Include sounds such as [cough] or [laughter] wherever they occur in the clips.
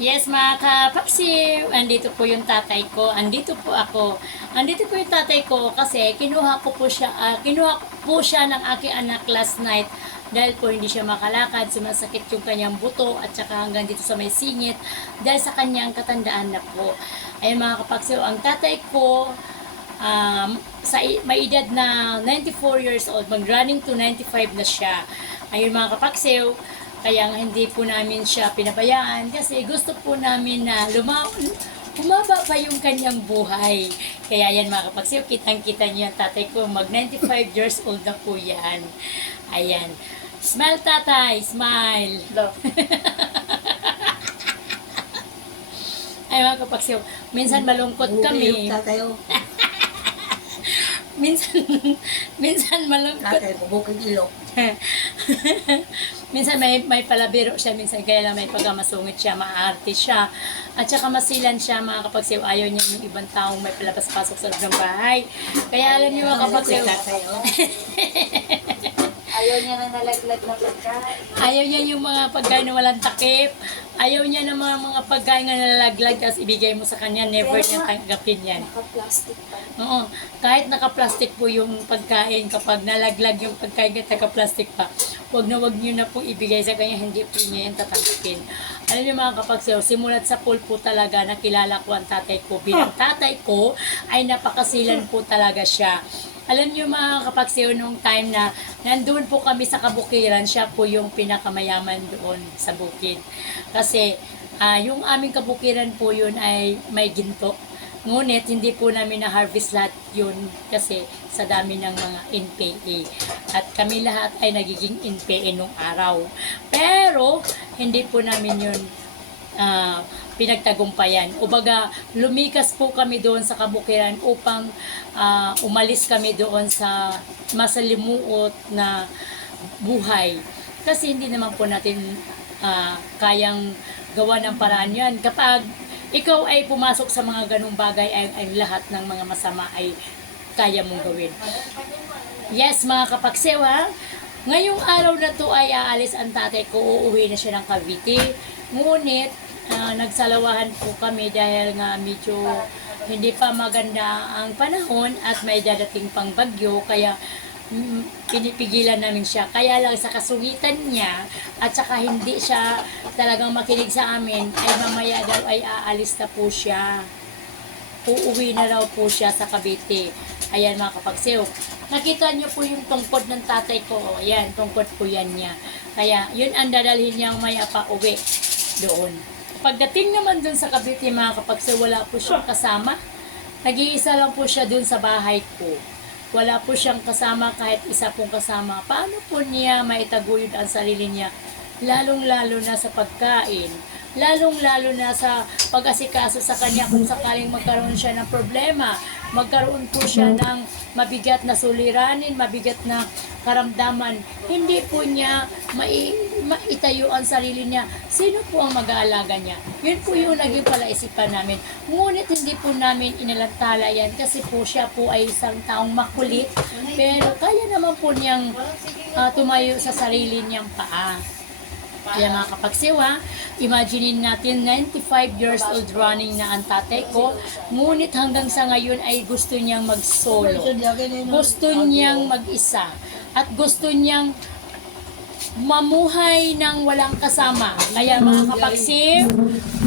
Yes, mga kapaksiw, andito po yung tatay ko. Andito po ako. Andito po yung tatay ko kasi kinuha ko po siya, ah, kinuha po siya ng aking anak last night dahil po hindi siya makalakad, sumasakit yung kanyang buto at saka hanggang dito sa may singit dahil sa kanyang katandaan na po. Ayun mga kapaksiw, ang tatay ko um, sa may edad na 94 years old, mag-running to 95 na siya. Ayun mga kapaksiw, kaya nga hindi po namin siya pinabayaan kasi gusto po namin na luma humaba pa yung kanyang buhay. Kaya yan mga kapaksiw, kitang-kita niyo yung tatay ko, mag 95 years old na po yan. Ayan. Smile tatay, smile. Love. [laughs] Ay mga kapaksiw, minsan malungkot kami. Tatay ko. [laughs] Minsan, minsan malungkot. Tatay ko, bukid ilok. [laughs] minsan may may palabiro siya, minsan kaya lang may pagkamasungit siya, maarte siya. At saka masilan siya mga kapagsiw. Ayaw niya yung ibang taong may palabas-pasok sa loob ng bahay. Kaya alam niyo mga kapagsiw. [laughs] Ayaw niya na nalaglag na pagkain. ayaw niya yung mga pagkain na walang takip. Ayaw niya ng mga, mga pagkain na nalaglag tapos ibigay mo sa kanya. Never niya tanggapin yan. Naka-plastic pa. Oo. Kahit naka-plastic po yung pagkain, kapag nalaglag yung pagkain kahit naka-plastic pa, wag na wag nyo na po ibigay sa kanya, hindi po niya yan tatanggapin. Alam niyo mga kapagsayo, simulat sa pool po talaga, nakilala ko ang tatay ko. Bilang tatay ko, ay napakasilan po talaga siya. Alam niyo mga kapagsayo, nung time na nandun po kami sa kabukiran, siya po yung pinakamayaman doon sa bukid. Kasi ah, yung aming kabukiran po yun ay may ginto. Ngunit hindi po namin na-harvest lahat yun kasi sa dami ng mga NPA. At kami lahat ay nagiging NPA nung araw. Pero hindi po namin yun ah, pinagtagumpayan. Ubaga, lumikas po kami doon sa kabukiran upang ah, umalis kami doon sa masalimuot na buhay. Kasi hindi naman po natin ah, kayang gawa ng paraan yan. Kapag ikaw ay pumasok sa mga ganong bagay, ay, ay lahat ng mga masama ay kaya mong gawin. Yes, mga kapagsew ha. Ngayong araw na to ay aalis ang tatay ko, uuwi na siya ng Cavite. Ngunit, ah, nagsalawahan po kami dahil nga medyo hindi pa maganda ang panahon at may dadating pang bagyo. Kaya, pinipigilan namin siya. Kaya lang sa kasungitan niya at saka hindi siya talagang makinig sa amin, ay mamaya daw ay aalis na po siya uuwi na raw po siya sa Cavite. Ayan mga kapagsew. Nakita niyo po yung tungkod ng tatay ko. Ayan, tungkod po yan niya. Kaya, yun ang dadalhin niyang maya pa uwi doon. Pagdating naman doon sa Cavite mga kapagsew, wala po siyang kasama. Nag-iisa lang po siya doon sa bahay ko. Wala po siyang kasama kahit isa pong kasama. Paano po niya maitaguyod ang sarili niya? Lalong-lalo na sa pagkain. Lalong-lalo na sa pag-asikaso sa kanya kung sakaling magkaroon siya ng problema. Magkaroon po siya ng mabigat na suliranin, mabigat na karamdaman. Hindi po niya mai, maitayo ang sarili niya. Sino po ang mag-aalaga niya? Yun po yung naging palaisipan namin. Ngunit hindi po namin inalantala yan kasi po siya po ay isang taong makulit. Pero kaya naman po niyang ah, tumayo sa sarili niyang paa. Kaya mga kapagsiw ha, imaginein natin 95 years old running na ang tatay ko, ngunit hanggang sa ngayon ay gusto niyang mag-solo. Gusto niyang mag-isa. At gusto niyang mamuhay ng walang kasama. Kaya mga kapagsiw,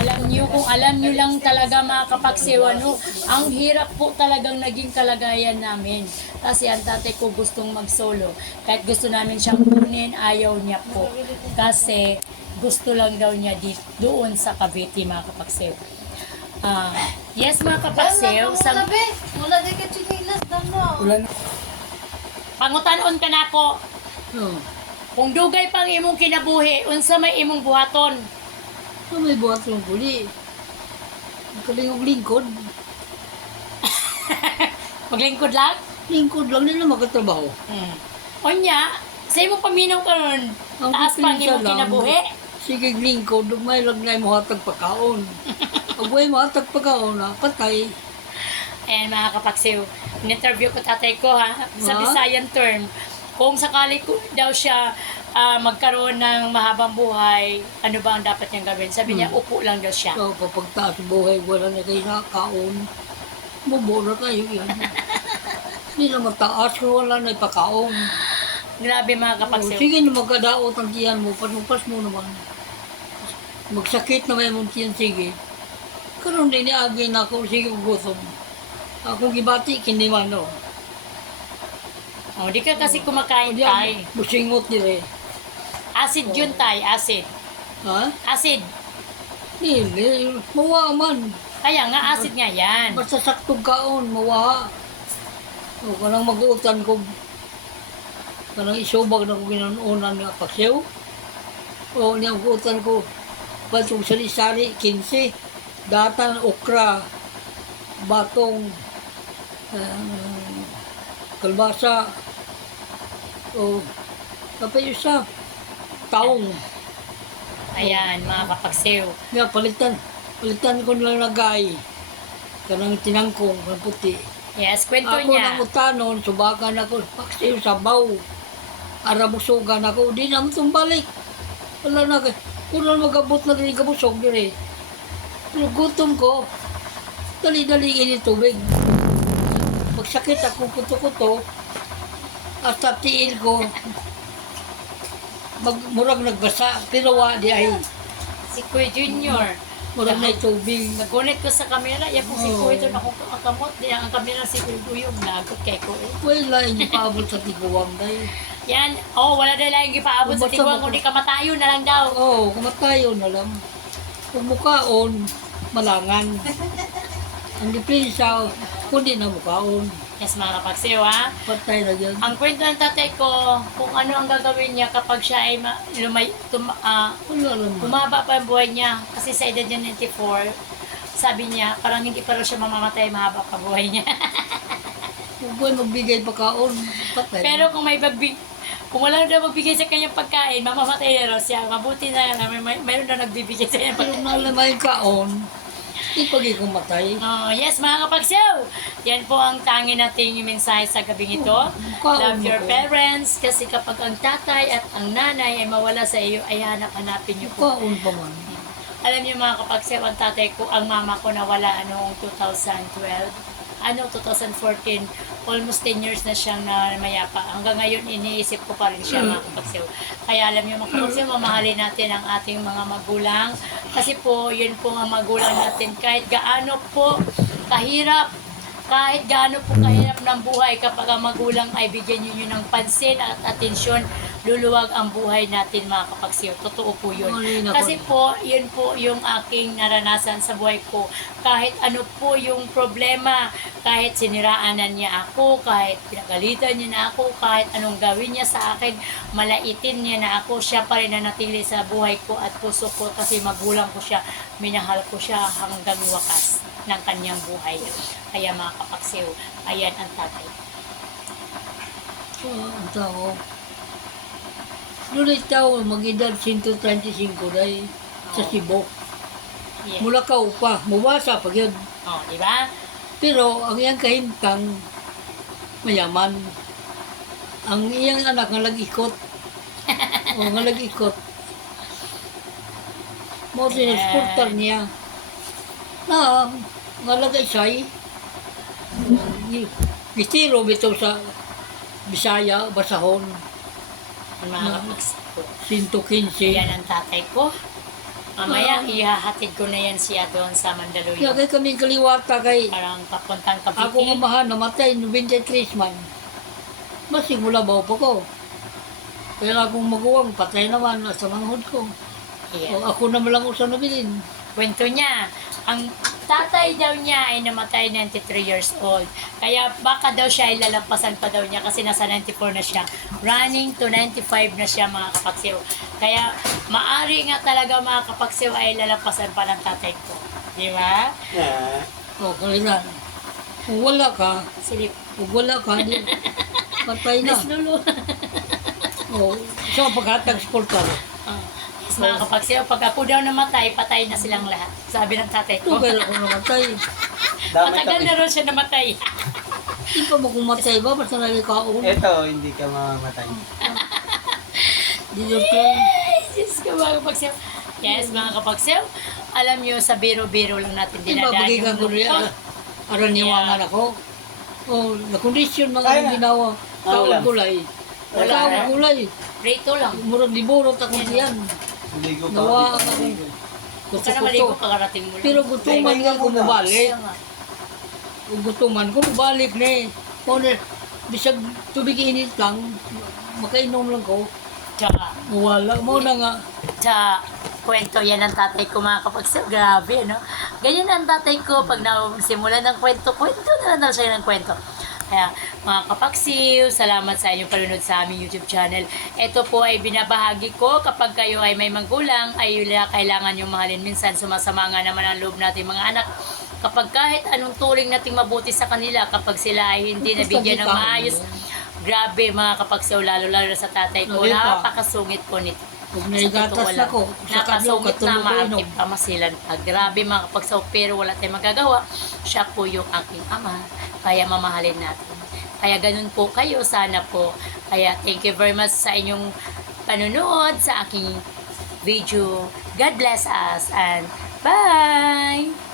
alam niyo kung alam niyo lang talaga mga kapagsiw, ano, ang hirap po talagang naging kalagayan namin. Kasi ang tatay ko gustong mag-solo. Kahit gusto namin siyang kunin, ayaw niya po. Kasi gusto lang daw niya di, doon sa Cavite mga kapagsiw. Ah, yes mga kapagsiw, sa, Wala din ka chinilas na. pangutanon ka na ako. Oh. Kung dugay pang imong kinabuhi, unsa may imong buhaton? Ano may buhat ng buli? Kalingog lingkod. [laughs] Maglingkod lang? Lingkod lang nila magkatrabaho. Hmm. Onya, sa imong paminaw karon, Ang taas pang imong lang. kinabuhi. Sige lingkod, may lang na mo hatag pagkaon. [laughs] Pag may mahatag pagkaon na, patay. Ayan mga kapaksiw, in-interview ko tatay ko ha, sa Ha? Visayan term. Kung sakali ko daw siya ah, magkaroon ng mahabang buhay, ano ba ang dapat niyang gawin? Sabi niya, Hmm. upo lang daw siya. So, kapag taas buhay, wala na kayo nakakaon. Bubo na kayo yan. [laughs] Hindi na mataas kung wala na ipakaon. Grabe mga Oh, kapagsiw. sige na magkadaot ang tiyan mo, panupas mo naman. Magsakit na may mong tiyan, sige. Karoon din niagi na ako, sige gutom. Ako gibati, kindi man no. Oh, di ka kasi kumakain Hindi tay. busingot nila eh. Acid yun tay, acid. Ha? Acid. Hindi, mawa man. Kaya nga, acid nga yan. Basta kaon, mawa. O, kanang mag-uutan ko. Kanang isubag na ko ginanunan nga paksiw. O, niya mag-uutan ko. Batong sari-sari, 15. Datan, okra, batong, ah, kalbasa, o, kapay isa, taong. Ayan, mga kapagsiw. Nga, palitan, palitan ko nilang lagay. Kanang tinangkong, kanang puti. Yes, kwento Ako niya. nang utanon, subakan ako, paksiw sabaw. Arabusugan ako, di na mo balik. Wala na, kung na magabot na rin kabusog dire. Pero gutom ko, dali-dali ini tubig. Pagsakit ako kuto-kuto, hasta tiil ko, mag, murag nagbasa, pero wa di ay, Si Kuya Junior. murag na tubig. Nagunit ko sa kamera, yan po si Oo. Kuya doon ako kamot. Di ang kamera si Kuya Guyong, nagot kay Kuya. Wala, hindi paabot sa tiguang dahil. Yan, oh, wala na lang yung ipaabot sa mo- kundi kamatayo na lang daw. Oh, kumatayo na lang. Kung mukaon, malangan. [laughs] Ang depensa, kundi na mukaon. Yes, mga kapagsiw, ha? Patay na yan. Ang kwento ng tatay ko, kung ano ang gagawin niya kapag siya ay ma- lumay, tum, ah. Bumaba pa ang buhay niya kasi sa edad niya 94, sabi niya parang hindi pa raw siya mamamatay, mahaba pa buhay niya. [laughs] Buwan magbigay pagkaon, patay. Pero kung may bagbig, kung wala na magbigay sa kanyang pagkain, mamamatay na raw siya. Mabuti na lang, may, may, mayroon na nagbibigay sa kanyang Pero pagkain. nalamay kaon, di pagi kumatay. Oh, yes, mga kapagsaw! Yan po ang tangi nating mensahe sa gabing ito. Love your parents kasi kapag ang tatay at ang nanay ay mawala sa iyo, ay hanap-hanapin niyo po Kaon pa man. Alam niyo mga kapagsew, ang tatay ko, ang mama ko nawala noong 2012. Ano, 2014. Almost 10 years na siyang namayapa. Hanggang ngayon, iniisip ko pa rin siya mga kapagsew. Kaya alam niyo mga kapagsew, mamahalin natin ang ating mga magulang. Kasi po, yun po ang magulang natin. Kahit gaano po kahirap, kahit gaano po kahirap ng buhay kapag ang magulang ay bigyan niyo ng pansin at atensyon, luluwag ang buhay natin mga kapagsiyo. Totoo po yun. Kasi po, yun po yung aking naranasan sa buhay ko. Kahit ano po yung problema, kahit siniraanan niya ako, kahit pinagalitan niya na ako, kahit anong gawin niya sa akin, malaitin niya na ako, siya pa rin nanatili sa buhay ko at puso ko kasi magulang ko siya, minahal ko siya hanggang wakas ng kanyang buhay. Kaya mga kapagsiw, ayan ang tatay. Ah, ang tao. Doon tao, mag-edad 135 dahil sa Cebu. Yeah. Mula ka upa, mawasa pag yun. Oh, di ba? Pero ang iyang kahimtang mayaman. Ang iyang anak nga lag-ikot. [laughs] o nga lag-ikot. Mo sinusportar niya. Na nga lag-isay. Gistiro bitaw sa Bisaya, Basahon, Ang mga No. kapagsiw. 115. Yan ang tatay ko. Mamaya, ihahatid ko na yan siya doon sa Mandaluyong. kay kaming kaliwata kay Parang papuntang ako Cavite. nga mahan, namatay no 23 man. Masig mula ba pa ko. Kaya akong maguwang, patay naman sa manghod ko. Yeah. O ako naman lang usa nabilin. Kwento niya, ang tatay daw niya ay namatay 93 years old. Kaya baka daw siya ay lalampasan pa daw niya kasi nasa 94 na siya. Running to 95 na siya mga kapagsiw. Kaya maari nga talaga mga kapagsiw ay lalampasan pa ng tatay ko. Di ba? O kailan. Kung wala ka, Silip. kung wala ka, di, [laughs] patay na. Miss Lulu. O, so paghatag sportar. Ah, yes, mga kapagsiw, pag ako daw namatay, patay na silang lahat. Sabi ng tatay ko. Kung kaya ako namatay. [laughs] Matagal na rin siya namatay. [laughs] Di pa mo kung matay ba, basta naging kaon. Ito, hindi ka mamamatay. [laughs] Dito ko. Diyos ko mga kapagsew. Yes, mga kapagsew. Alam nyo, sa biro-biro lang natin dinadaan Ibabagigan ko rin. Oh, Aran niwangan ako. Oh, na-condition mga na. ginawa. Tawag wala. gulay. Wala Tawag na. gulay. Rito lang. Murag liburot ako diyan. Ligo ka. Nawa ako. na maligo, Kuto-kuto. kakarating mo lang. Pero gutuman nga ko mabalik. Kung gutuman ko mabalik na eh. Kung bisag tubig init lang, makainom lang ko. Tsaka, Wala mo na nga. sa kwento yan ang tatay ko mga kapagsew. Grabe, no? Ganyan ang tatay ko pag nasimulan ng kwento, kwento na lang siya ng kwento. Kaya, mga kapagsiw, salamat sa inyong panunod sa aming YouTube channel. Ito po ay binabahagi ko kapag kayo ay may magulang, ay kailangan yung mahalin. Minsan, sumasama nga naman ang loob natin mga anak. Kapag kahit anong turing nating mabuti sa kanila, kapag sila ay hindi nabigyan ng maayos, grabe mga kapagsiw, lalo-lalo sa tatay ko, napakasungit po nito. Kung naigatas na ko, sa kadlaw Nakasungit na katulog ko inom. pa masilan pa. Grabe mga kapagsaw, pero wala tayong magagawa. Siya po yung aking ama. Kaya mamahalin natin. Kaya ganun po kayo, sana po. Kaya thank you very much sa inyong panunood sa aking video. God bless us and bye!